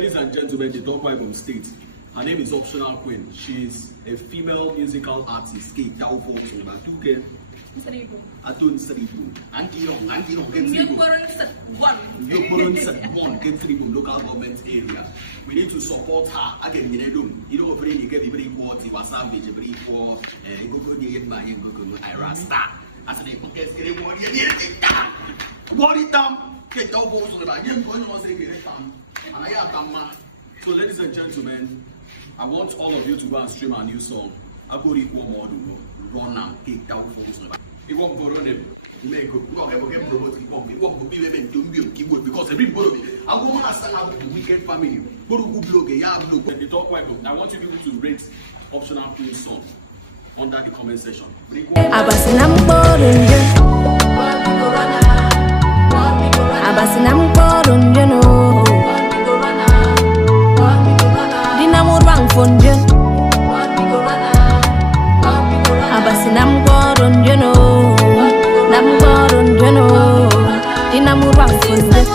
ladies and gentlemen, the top wife on stage. Her name is Optional Queen. She's a female musical artist. Kate Taupo, Natuke. Atun Saribu. Anti-Long, get local government area. We need to support her. Again, you know, you get very poor, you are savage, very poor, you go to the Iran star. As an get what it down, get double so that I am going to say, and I am. So, ladies and gentlemen, I want all of you to go and stream our new song. I go to run and take down for this. It won't go on them. Make go get promote. It won't be even to build keyboard because everybody. I want to stand up with the wicked family. Go to blog, the talk white. I want you to rate Optional Queen song under the comment section. Abasinam koron jeno dinamur bang fonjen abasinam koron jeno nam koron jeno dinamur bang fonjen